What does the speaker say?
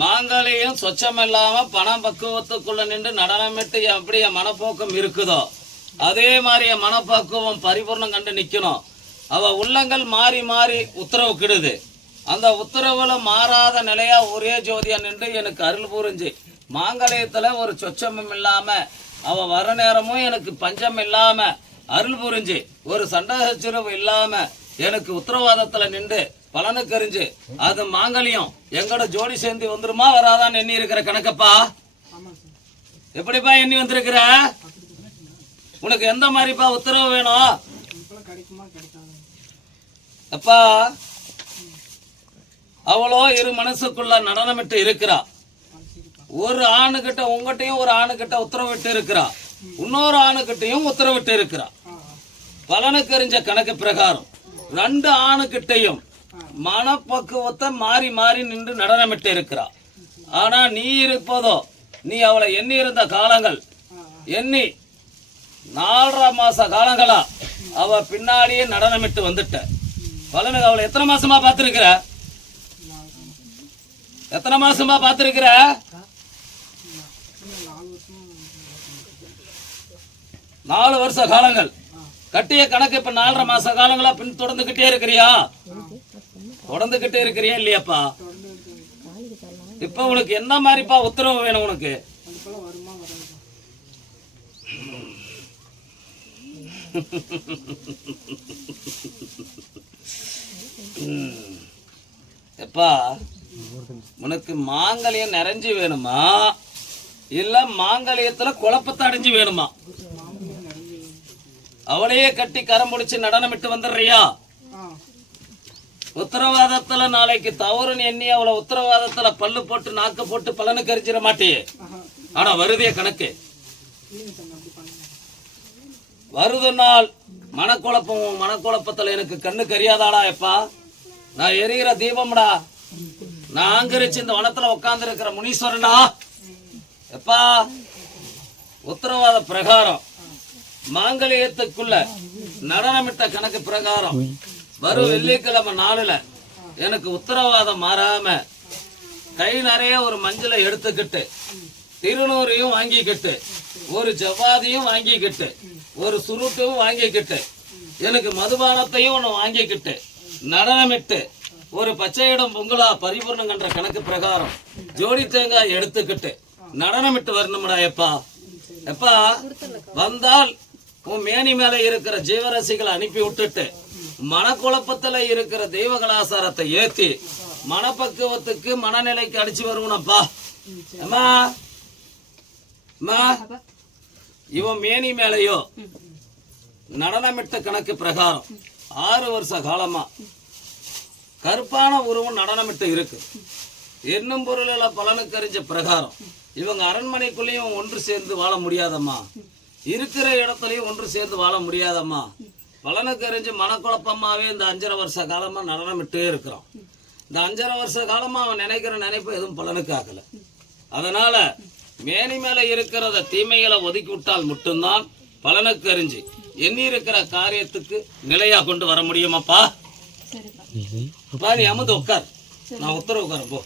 மாங்கலியும் சொச்சம் இல்லாம பணம் பக்குவத்துக்குள்ள நின்று நடனமிட்டு எப்படி என் மனப்போக்கம் இருக்குதோ அதே மாதிரி என் மனப்பக்குவம் பரிபூர்ணம் கண்டு நிக்கணும். அவ உள்ளங்கள் மாறி மாறி உத்தரவு கிடுது. அந்த உத்தரவுல மாறாத நிலையா ஒரே ஜோதியா நின்று எனக்கு அருள் புரிஞ்சு மாங்கலியத்துல ஒரு சொச்சமும் இல்லாம அவ வர நேரமும் எனக்கு பஞ்சம் இல்லாம அருள் புரிஞ்சு ஒரு சண்டகச்சிறவு இல்லாம எனக்கு உத்தரவாதத்துல நின்று பலனுக்கு அறிஞ்சு அது மாங்கலியம் எங்கட ஜோடி சேர்ந்து வந்துருமா வராதான்னு எண்ணி இருக்கிற கணக்கப்பா. எப்படிப்பா எண்ணி வந்திருக்கிற? உனக்கு எந்த மாதிரிப்பா உத்தரவு வேணும்? அப்பா அவளோ இரு மனசுக்குள்ள நடனமிட்டு இருக்கிறா. ஒரு ஆணுகிட்ட உங்ககிட்டயும் ஒரு ஆணுகிட்ட உத்தரவிட்டு இருக்கிறா, இன்னொரு ஆணுகிட்டையும் உத்தரவிட்டு இருக்கிறா. பலனுக்கு அறிஞ்ச கணக்கு பிரகாரம் ரெண்டு ஆணுகிட்டையும் மனப்பக்குவத்தை மாறி மாறி நின்று நடனமிட்டு இருக்கிறா. ஆனா நீ இருப்பதோ நீ அவளை எண்ணி இருந்த காலங்கள் எண்ணி 4.5 மாச காலங்களா அவ பின்னாடியே நடனமிட்டு வந்துட்ட. பலனுக்கு அவளை எத்தனை மாசமா பார்த்திருக்கிற? எத்தனை மாசமா பார்த்திருக்கிற? 4 வருஷ காலங்கள் கட்டிய கணக்கு இப்ப 4.5 மாச காலங்களா பின் தொடர்ந்துகிட்டே இருக்கிறியா? தொடர்ந்துகிட்டே இருக்கிறியா இல்லையாப்பா? இப்ப உனக்கு என்ன மாதிரிப்பா உத்தரவு வேணும்? உனக்கு எப்பா உனக்கு மாங்கலியம் நிறைஞ்சு வேணுமா இல்ல மாங்கலியத்துல குழப்பத்தை அடைஞ்சு வேணுமா? அவளையே கட்டி கரம் பிடிச்சு நடனமிட்டு வந்துடுறியா? உத்தரவாதத்துல நாளைக்கு தவறுன்னு எண்ணி அவளை உத்தரவாதத்துல பல்லு போட்டு நாக்க போட்டு பலனுக்கு அறிஞ்சிட மாட்டியே. ஆனா வருதிய கணக்கு வருது நாள் மனக்குழப்பமும் மனக்குழப்பத்துல எனக்கு கண்ணுக்கு அறியாதாடா எப்பா? நான் எரிகிற தீபம்டா, நான் அங்கரிச்சு இந்த வனத்துல உட்கார்ந்து இருக்கிற முனீஸ்வரன்டா எப்பா. உத்தரவாத பிரகாரம் மாங்கலியத்துக்குள்ள நடனமிட்ட கணக்கு பிரகாரம் வரும் வெள்ளிக்கிழமை நாளுல எனக்கு உத்தரவாதம் மாறாம கை நிறைய ஒரு மஞ்சளை எடுத்துக்கிட்டு திருநூறையும் வாங்கிக்கிட்டு ஒரு ஜவ்வாதியும் வாங்கிக்கிட்டு ஒரு சுருட்டும் வாங்கிக்கிட்டு எனக்கு மதுபானத்தையும் ஒன்று வாங்கிக்கிட்டு நடனமிட்டு ஒரு பச்சையிடம் பொங்கலா பரிபூர்ணம் கண்ட கணக்கு பிரகாரம் ஜோடி தேங்காய் எடுத்துக்கிட்டு நடனமிட்டு வரணும்டா எப்பா. எப்பா வந்தால் உன் மேனி மேல இருக்கிற ஜீவராசிகளை அனுப்பி விட்டுட்டு மனக்குழப்பத்துல இருக்கிற தெய்வ கலாசாரத்தை ஏத்தி மனப்பக்குவத்துக்கு மனநிலைக்கு அடிச்சு வருவனப்பா. அம்மா அம்மா இவன் மேனி மேலையோ நடனமிட்ட கணக்கு பிரகாரம் 6 வருஷ காலமா கருப்பான உருவம் நடனமிட்டு இருக்கு. என்னும் பொருளில் பலனுக்கு அறிஞ்ச பிரகாரம் இவங்க அரண்மனைக்குள்ளேயும் ஒன்று சேர்ந்து வாழ முடியாதம்மா, இருக்கிற இடத்துலயும் ஒன்று சேர்ந்து வாழ முடியாதம்மா. பலனுக்கு அறிஞ்சு மனக்குழப்பமாவே இந்த 5.5 வருஷ காலமா நடனமிட்டே இருக்கிறான். இந்த 5.5 வருஷ காலமா அவன் நினைக்கிற நினைப்பு எதுவும் பலனுக்கு ஆகல. அதனால மேனி மேல இருக்கிறத தீமைகளை ஒதுக்கி விட்டால் மட்டும்தான் பலனுக்கு அறிஞ்சு எண்ணி இருக்கிற காரியத்துக்கு நிலையா கொண்டு வர முடியுமாப்பா. நீ அமர்ந்து உட்கார், நான் உத்தரவு உட்கார போ.